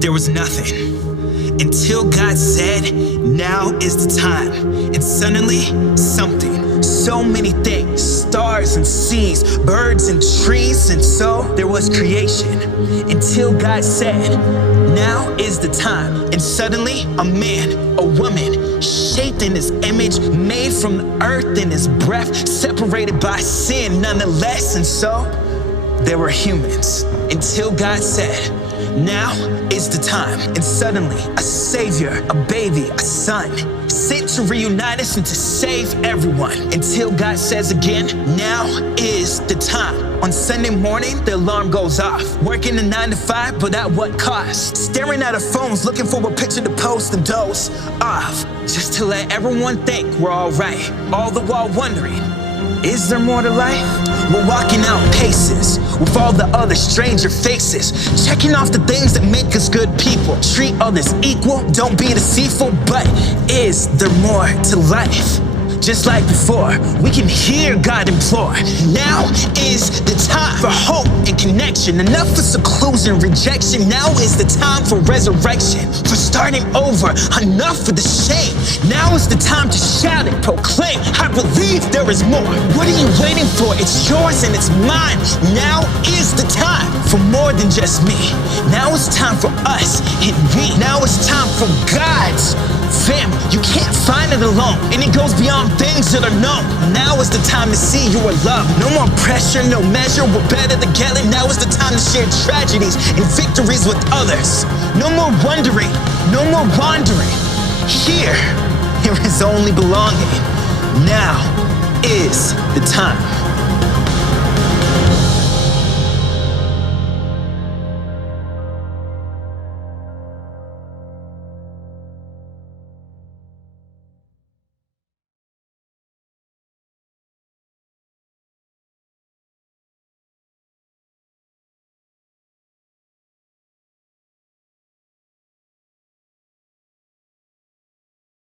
there was nothing. Until God said, now is the time. And suddenly, something. So many things, stars and seas, birds and trees, and so there was creation. Until God said, now is the time. And suddenly, a man, a woman, shaped in his image, made from the earth in his breath, separated by sin nonetheless. And so there were humans. Until God said, now is the time. And suddenly, a savior, a baby, a son, sent to reunite us and to save everyone. Until God says again, now is the time. On Sunday morning, the alarm goes off. Working a 9 to 5, but at what cost? Staring at our phones, looking for a picture to post and doze off. Just to let everyone think we're all right. All the while wondering, is there more to life? We're walking out paces with all the other stranger faces, checking off the things that make us good people. Treat others equal, don't be deceitful, but is there more to life? Just like before, we can hear God implore. Now is the time for hope and connection. Enough for seclusion, rejection. Now is the time for resurrection, for starting over. Enough for the shame. Now is the time to shout and proclaim, I believe there is more. What are you waiting for? It's yours and it's mine. Now is the time for more than just me. Now is time for us and we. Now is time for God's family. You can't find it alone, and it goes beyond things that are known. Now is the time to see you are loved. No more pressure, no measure, we're better together. Now is the time to share tragedies and victories with others. No more wondering, no more wandering. Here is only belonging. Now is the time.